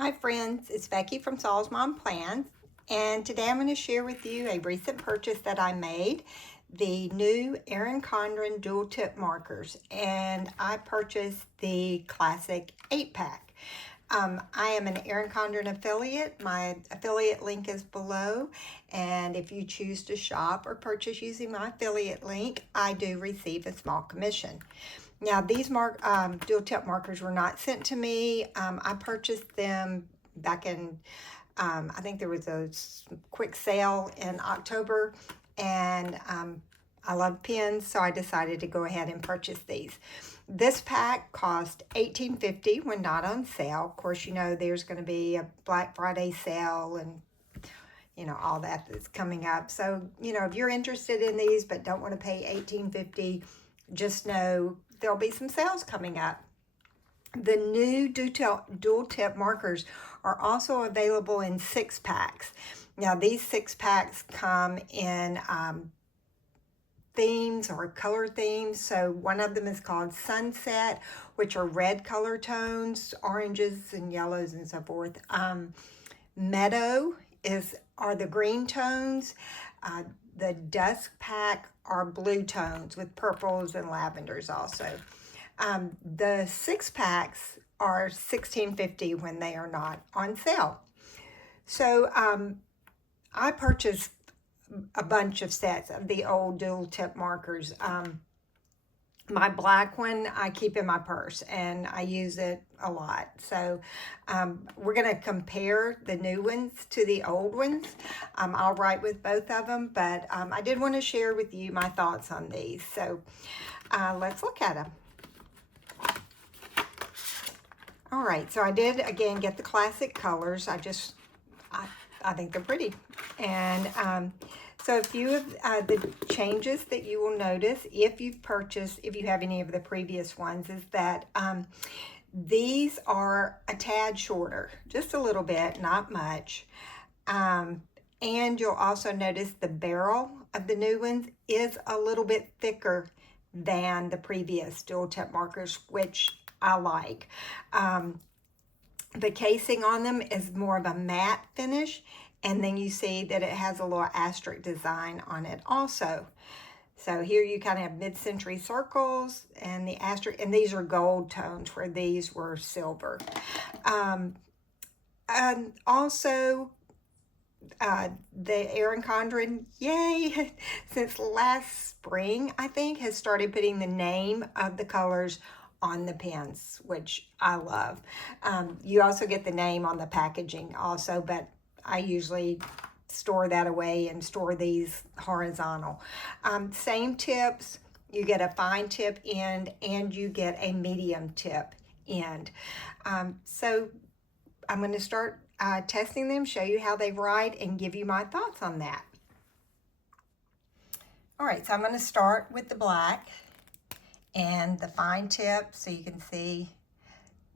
Hi friends, it's Becky from Saul's Mom Plans, and today I'm going to share with you a recent purchase that I made, the new Erin Condren dual tip markers, and I purchased the classic 8-pack. I am an Erin Condren affiliate. My affiliate link is below, and if you choose to shop or purchase using my affiliate link, I do receive a small commission. Now, these dual tip markers were not sent to me. I purchased them back in, I think there was a quick sale in October, and I love pens, so I decided to go ahead and purchase these. This pack cost $18.50 when not on sale. Of course, you know there's going to be a Black Friday sale and all that's coming up. So, if you're interested in these but don't want to pay $18.50, just know there'll be some sales coming up. The new dual tip markers are also available in 6-packs. Now, these 6-packs come in themes or color themes. So one of them is called Sunset, which are red color tones, oranges and yellows and so forth. Meadow are the green tones. The Dusk pack are blue tones with purples and lavenders also. The 6-packs are $16.50 when they are not on sale. So I purchased a bunch of sets of the old dual tip markers. My black one I keep in my purse and I use it a lot. So we're going to compare the new ones to the old ones. I'll write with both of them, but I did want to share with you my thoughts on these. So let's look at them. All right, so I did again get the classic colors. I think they're pretty. And so a few of the changes that you will notice if you have any of the previous ones, is that these are a tad shorter, just a little bit, not much. And you'll also notice the barrel of the new ones is a little bit thicker than the previous dual tip markers, which I like. The casing on them is more of a matte finish, and then you see that it has a little asterisk design on it also. So here you kind of have mid-century circles and the asterisk, and these are gold tones where these were silver. And also the Erin Condren, yay, since last spring, I think, has started putting the name of the colors on the pens, which I love. You also get the name on the packaging also, but I usually store that away and store these horizontal. Same tips, you get a fine tip end and you get a medium tip end. So I'm going to start testing them, show you how they write, and give you my thoughts on that. All right, so I'm going to start with the black and the fine tip, so you can see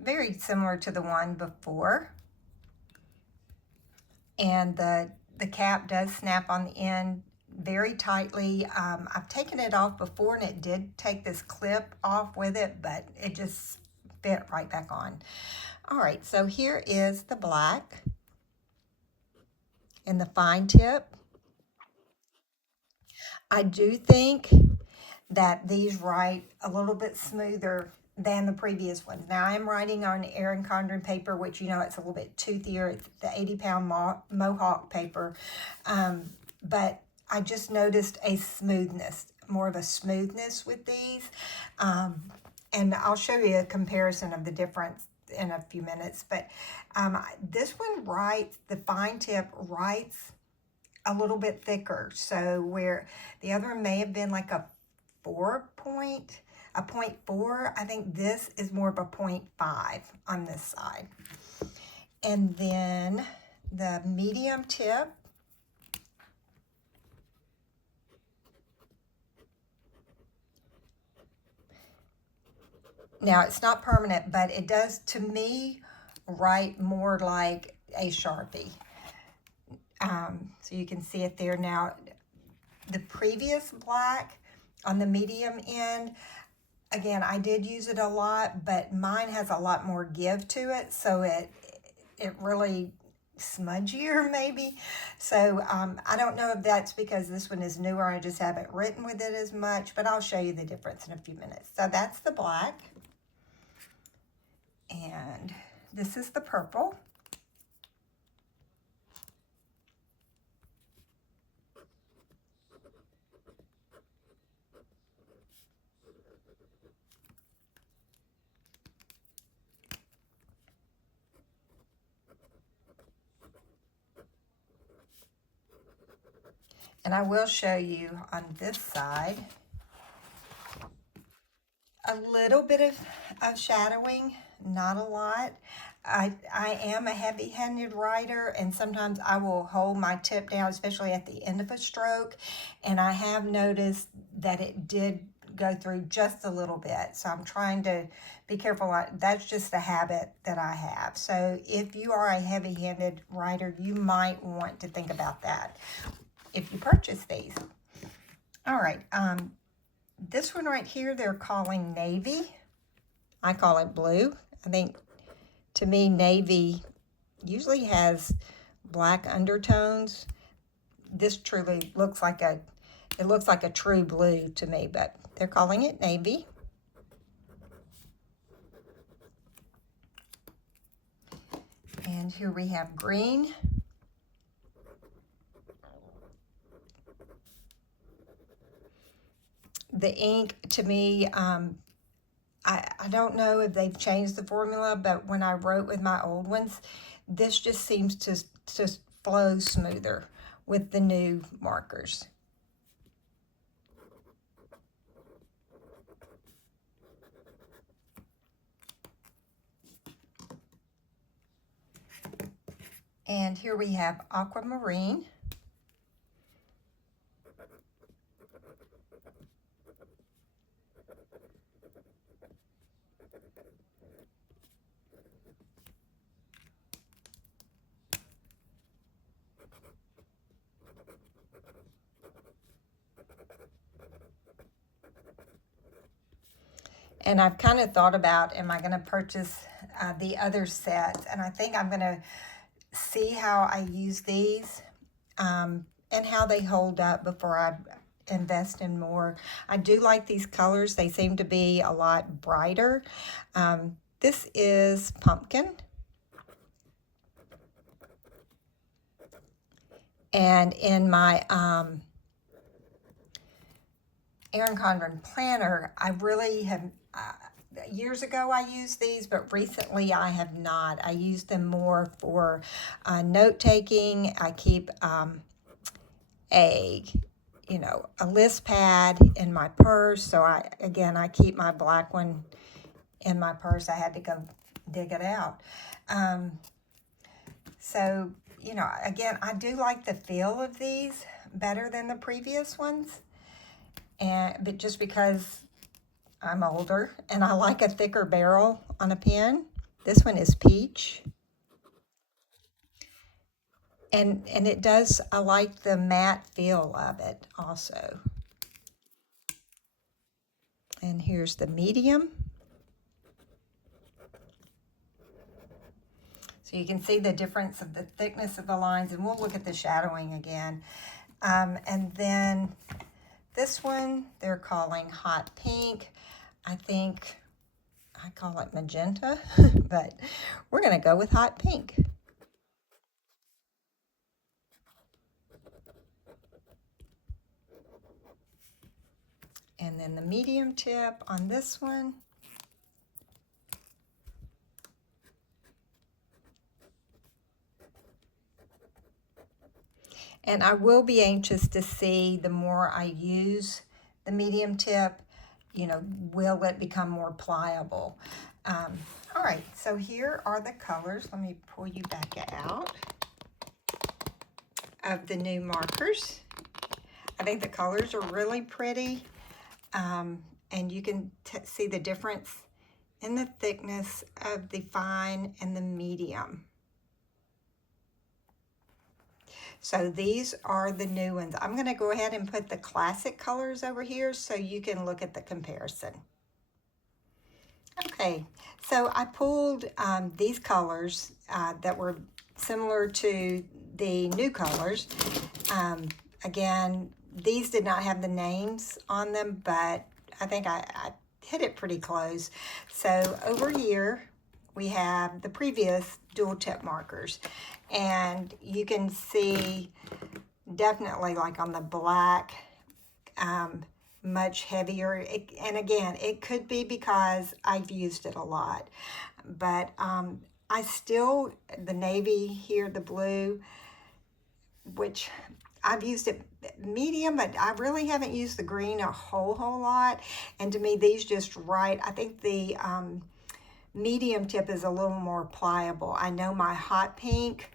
very similar to the one before. And the cap does snap on the end very tightly. I've taken it off before and it did take this clip off with it, but it just fit right back on. All right, so here is the black and the fine tip. I do think that these write a little bit smoother than the previous ones. Now, I'm writing on Erin Condren paper, which it's a little bit toothier. It's the 80-pound Mohawk paper. But I just noticed a smoothness, more of a smoothness with these. And I'll show you a comparison of the difference in a few minutes. But this one writes, the fine tip writes a little bit thicker. So where the other one may have been like a 0.4, I think this is more of a 0.5 on this side. And then the medium tip, now it's not permanent, but it does, to me, write more like a Sharpie. So you can see it there. Now, the previous black on the medium end, again, I did use it a lot, but mine has a lot more give to it, so it really smudgier maybe. So I don't know if that's because this one is newer. I just haven't written with it as much, but I'll show you the difference in a few minutes. So that's the black. And this is the purple. And I will show you on this side a little bit of shadowing, not a lot. I am a heavy-handed writer, and sometimes I will hold my tip down, especially at the end of a stroke, and I have noticed that it did go through just a little bit. So I'm trying to be careful. That's just the habit that I have. So if you are a heavy-handed writer, you might want to think about that if you purchase these. All right, this one right here, they're calling navy. I call it blue. I think, to me, navy usually has black undertones. This truly looks like it looks like a true blue to me, but they're calling it navy. And here we have green. The ink, to me, I don't know if they've changed the formula, but when I wrote with my old ones, this just seems to flow smoother with the new markers. And here we have aquamarine. And I've kind of thought about, am I going to purchase the other sets? And I think I'm going to see how I use these and how they hold up before I invest in more. I do like these colors. They seem to be a lot brighter. This is pumpkin. And in my Erin Condren planner, I really have, years ago I used these, but recently I have not. I use them more for note-taking. I keep a list pad in my purse. So I keep my black one in my purse. I had to go dig it out. So, again, I do like the feel of these better than the previous ones. But just because I'm older and I like a thicker barrel on a pen. This one is peach. And it does, I like the matte feel of it also. And here's the medium. So you can see the difference of the thickness of the lines, and we'll look at the shadowing again. And then this one, they're calling hot pink. I think I call it magenta, but we're going to go with hot pink. And then the medium tip on this one. And I will be anxious to see, the more I use the medium tip, will it become more pliable? All right, so here are the colors. Let me pull you back out of the new markers. I think the colors are really pretty. And you can see the difference in the thickness of the fine and the medium. So these are the new ones. I'm going to go ahead and put the classic colors over here so you can look at the comparison. Okay. Okay, so I pulled these colors that were similar to the new colors. Again, these did not have the names on them, but I think I hit it pretty close. So over here, we have the previous dual tip markers. And you can see definitely like on the black, much heavier. And again, it could be because I've used it a lot. But I still, the navy here, the blue, which I've used it medium, but I really haven't used the green a whole lot. And to me, these just right. I think the medium tip is a little more pliable. I know my hot pink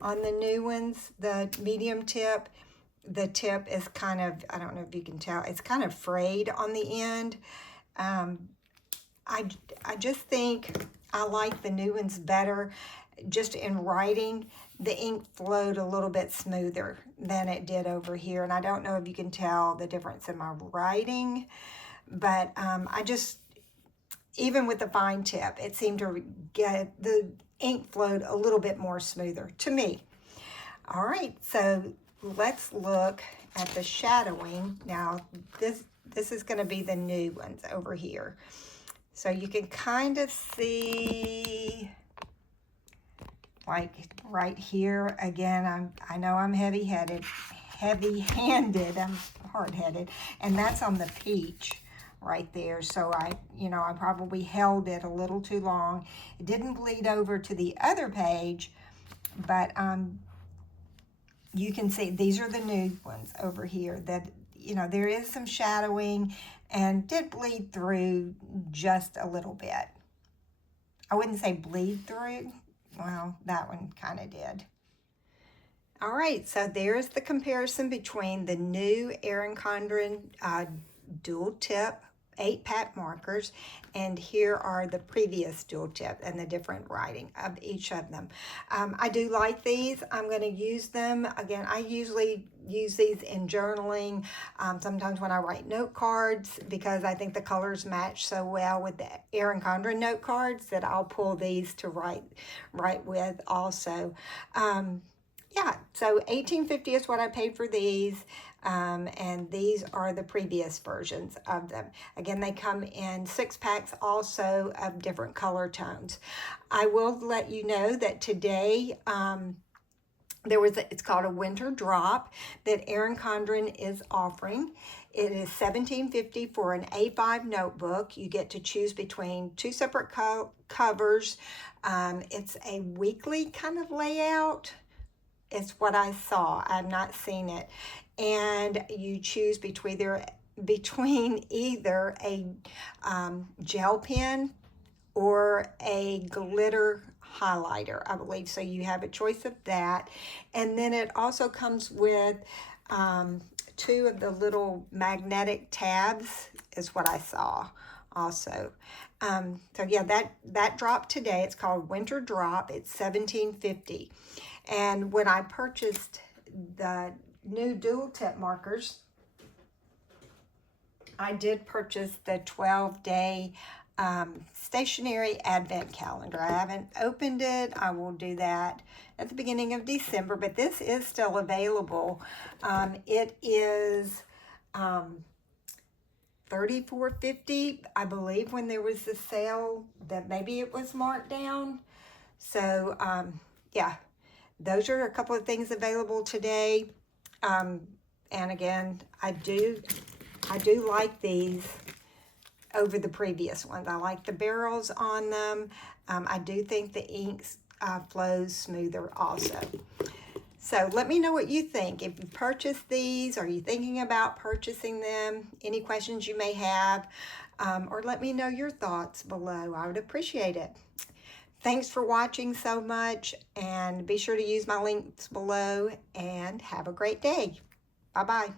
on the new ones, the medium tip, the tip is kind of, I don't know if you can tell, it's kind of frayed on the end. I just think I like the new ones better. Just in writing, the ink flowed a little bit smoother than it did over here. And I don't know if you can tell the difference in my writing, but I just, even with the fine tip, it seemed to get, the ink flowed a little bit more smoother to me. All right, so let's look at the shadowing. Now, this is going to be the new ones over here. So you can kind of see, like right here, again, I know I'm heavy-handed, I'm hard-headed, and that's on the peach right there. So I probably held it a little too long. It didn't bleed over to the other page, but you can see these are the new ones over here that, there is some shadowing and did bleed through just a little bit. I wouldn't say bleed through. Well, that one kind of did. All right, so there's the comparison between the new Erin Condren dual tip 8-pack markers, and here are the previous dual tip and the different writing of each of them. I do like these. I'm going to use them. Again, I usually use these in journaling, sometimes when I write note cards, because I think the colors match so well with the Erin Condren note cards that I'll pull these to write with also. Yeah, so $18.50 is what I paid for these, and these are the previous versions of them. Again, they come in 6 packs also of different color tones. I will let you know that today it's called a winter drop that Erin Condren is offering. It is $17.50 for an A5 notebook. You get to choose between 2 separate covers. It's a weekly kind of layout. It's what I saw. I've not seen it. And you choose between either a gel pen or a glitter highlighter, I believe. So you have a choice of that. And then it also comes with 2 of the little magnetic tabs is what I saw also. So yeah, that dropped today. It's called Winter Drop. It's $17.50. And when I purchased the new dual tip markers, I did purchase the 12-day stationery advent calendar. I haven't opened it. I will do that at the beginning of December, but this is still available. It is $34.50, I believe, when there was the sale that maybe it was marked down. So yeah, those are a couple of things available today. And again, I do like these over the previous ones. I like the barrels on them. I do think the ink flows smoother also. So let me know what you think. If you purchased these, are you thinking about purchasing them? Any questions you may have, or let me know your thoughts below. I would appreciate it. Thanks for watching so much, and be sure to use my links below, and have a great day. Bye-bye.